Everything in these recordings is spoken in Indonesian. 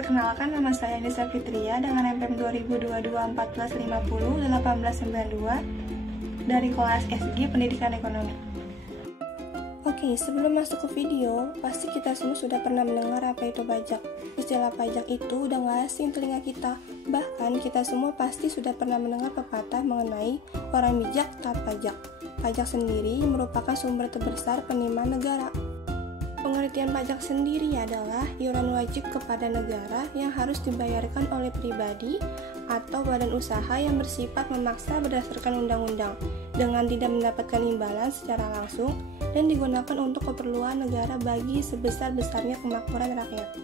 Perkenalkan, nama saya Nisa Fitria dengan NPM 2022-1450-1892 dari kelas SG Pendidikan Ekonomi. Oke, sebelum masuk ke video, pasti kita semua sudah pernah mendengar apa itu pajak. Istilah pajak itu udah gak asing telinga kita. Bahkan kita semua pasti sudah pernah mendengar pepatah mengenai orang bijak taat pajak. Pajak sendiri merupakan sumber terbesar penerimaan negara. Pengertian pajak sendiri adalah iuran wajib kepada negara yang harus dibayarkan oleh pribadi atau badan usaha yang bersifat memaksa berdasarkan undang-undang dengan tidak mendapatkan imbalan secara langsung dan digunakan untuk keperluan negara bagi sebesar-besarnya kemakmuran rakyat.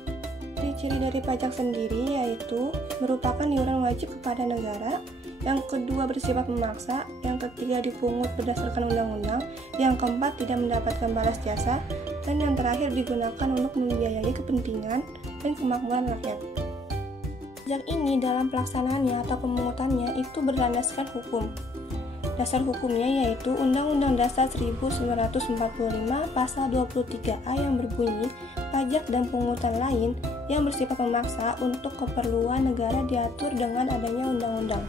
Ciri-ciri dari pajak sendiri yaitu merupakan iuran wajib kepada negara, yang kedua bersifat memaksa, yang ketiga dipungut berdasarkan undang-undang, yang keempat tidak mendapatkan balas jasa, dan yang terakhir digunakan untuk membiayai kepentingan dan kemakmuran rakyat. Pajak ini dalam pelaksanaannya atau pemungutannya itu berlandaskan hukum. Dasar hukumnya yaitu Undang-Undang Dasar 1945 Pasal 23A yang berbunyi, pajak dan pungutan lain yang bersifat memaksa untuk keperluan negara diatur dengan adanya undang-undang.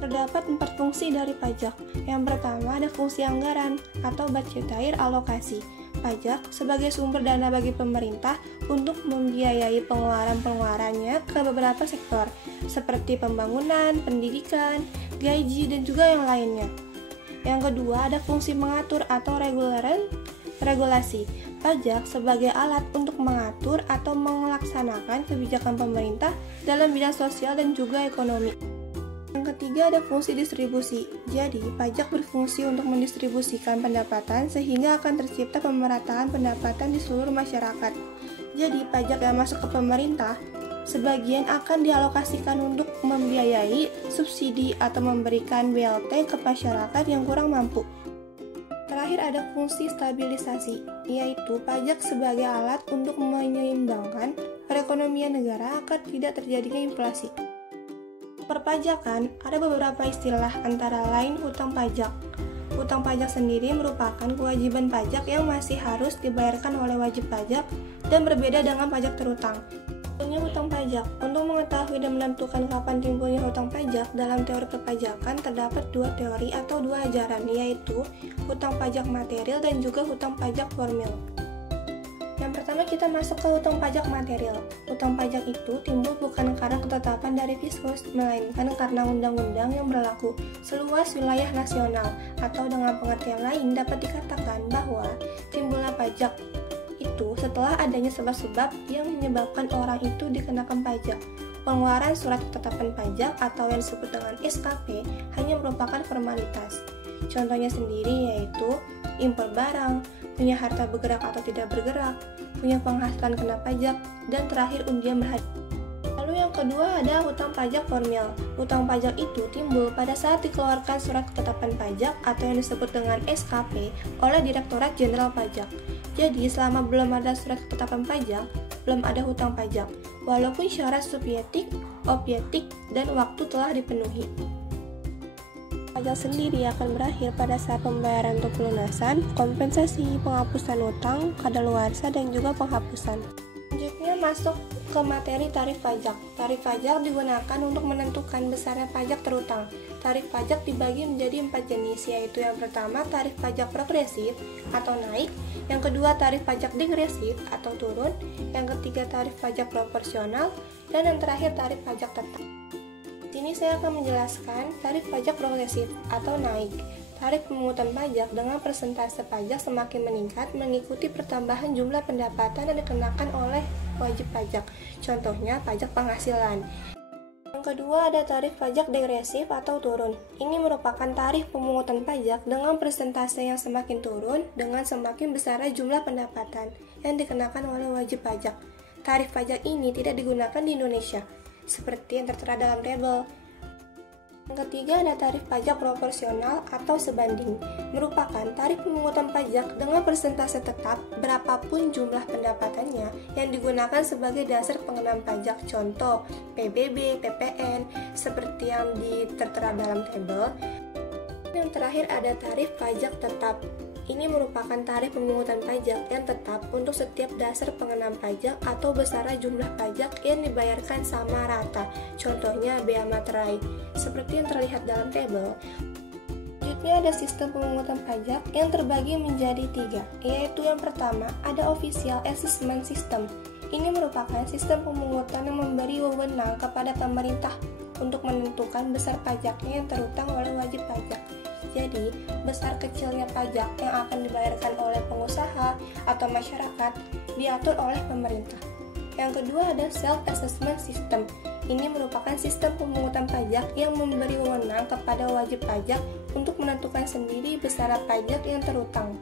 Terdapat 4 fungsi dari pajak. Yang pertama ada fungsi anggaran atau budgetair alokasi. Pajak sebagai sumber dana bagi pemerintah untuk membiayai pengeluaran-pengeluarannya ke beberapa sektor, seperti pembangunan, pendidikan, gaji, dan juga yang lainnya. Yang kedua ada fungsi mengatur atau regulasi. Pajak sebagai alat untuk mengatur atau melaksanakan kebijakan pemerintah dalam bidang sosial dan juga ekonomi. Yang ketiga ada fungsi distribusi. Jadi, pajak berfungsi untuk mendistribusikan pendapatan sehingga akan tercipta pemerataan pendapatan di seluruh masyarakat. Jadi, pajak yang masuk ke pemerintah sebagian akan dialokasikan untuk membiayai subsidi atau memberikan BLT ke masyarakat yang kurang mampu. Terakhir ada fungsi stabilisasi, yaitu pajak sebagai alat untuk menyeimbangkan perekonomian negara agar tidak terjadinya inflasi. Perpajakan ada beberapa istilah antara lain hutang pajak. Hutang pajak sendiri merupakan kewajiban pajak yang masih harus dibayarkan oleh wajib pajak dan berbeda dengan pajak terutang. Timbulnya hutang pajak. Untuk mengetahui dan menentukan kapan timbulnya hutang pajak, dalam teori perpajakan terdapat 2 teori atau 2 ajaran, yaitu hutang pajak material dan juga hutang pajak formil. Yang pertama kita masuk ke hutang pajak material. Hutang pajak itu timbul bukan karena ketetapan dari Fiskus, melainkan karena undang-undang yang berlaku seluas wilayah nasional, atau dengan pengertian lain dapat dikatakan bahwa timbulnya pajak itu setelah adanya sebab-sebab yang menyebabkan orang itu dikenakan pajak. Pengeluaran surat ketetapan pajak atau yang disebut dengan SKP hanya merupakan formalitas. Contohnya sendiri yaitu impor barang, punya harta bergerak atau tidak bergerak, punya penghasilan kena pajak, dan terakhir undian berhadiah. Lalu yang kedua ada hutang pajak formil. Hutang pajak itu timbul pada saat dikeluarkan surat ketetapan pajak atau yang disebut dengan SKP oleh Direktorat Jenderal Pajak. Jadi selama belum ada surat ketetapan pajak, belum ada hutang pajak, walaupun syarat subjektif, objektif, dan waktu telah dipenuhi. Pajak sendiri akan berakhir pada saat pembayaran untuk pelunasan, kompensasi, penghapusan utang, kadaluarsa, dan juga penghapusan. Selanjutnya masuk ke materi tarif pajak. Tarif pajak digunakan untuk menentukan besarnya pajak terutang. Tarif pajak dibagi menjadi 4 jenis, yaitu yang pertama tarif pajak progresif atau naik, yang kedua tarif pajak degresif atau turun, yang ketiga tarif pajak proporsional, dan yang terakhir tarif pajak tetap. Di sini saya akan menjelaskan tarif pajak progresif atau naik. Tarif pemungutan pajak dengan persentase pajak semakin meningkat mengikuti pertambahan jumlah pendapatan yang dikenakan oleh wajib pajak. Contohnya pajak penghasilan. Yang kedua ada tarif pajak degresif atau turun. Ini merupakan tarif pemungutan pajak dengan persentase yang semakin turun dengan semakin besarnya jumlah pendapatan yang dikenakan oleh wajib pajak. Tarif pajak ini tidak digunakan di Indonesia, seperti yang tertera dalam tabel. Yang ketiga ada tarif pajak proporsional atau sebanding, merupakan tarif pemungutan pajak dengan persentase tetap berapapun jumlah pendapatannya yang digunakan sebagai dasar pengenaan pajak, contoh PBB, PPN, seperti yang tertera dalam tabel. Yang terakhir ada tarif pajak tetap. Ini merupakan tarif pemungutan pajak yang tetap untuk setiap dasar pengenaan pajak atau besaran jumlah pajak yang dibayarkan sama rata. Contohnya bea materai. Seperti yang terlihat dalam tabel, selanjutnya ada sistem pemungutan pajak yang terbagi menjadi 3, yaitu yang pertama ada Official Assessment System. Ini merupakan sistem pemungutan yang memberi wewenang kepada pemerintah untuk menentukan besar pajaknya yang terutang oleh wajib pajak. Jadi, besar kecilnya pajak yang akan dibayarkan oleh pengusaha atau masyarakat diatur oleh pemerintah. Yang kedua ada Self-Assessment System. Ini merupakan sistem pemungutan pajak yang memberi wewenang kepada wajib pajak untuk menentukan sendiri besaran pajak yang terutang.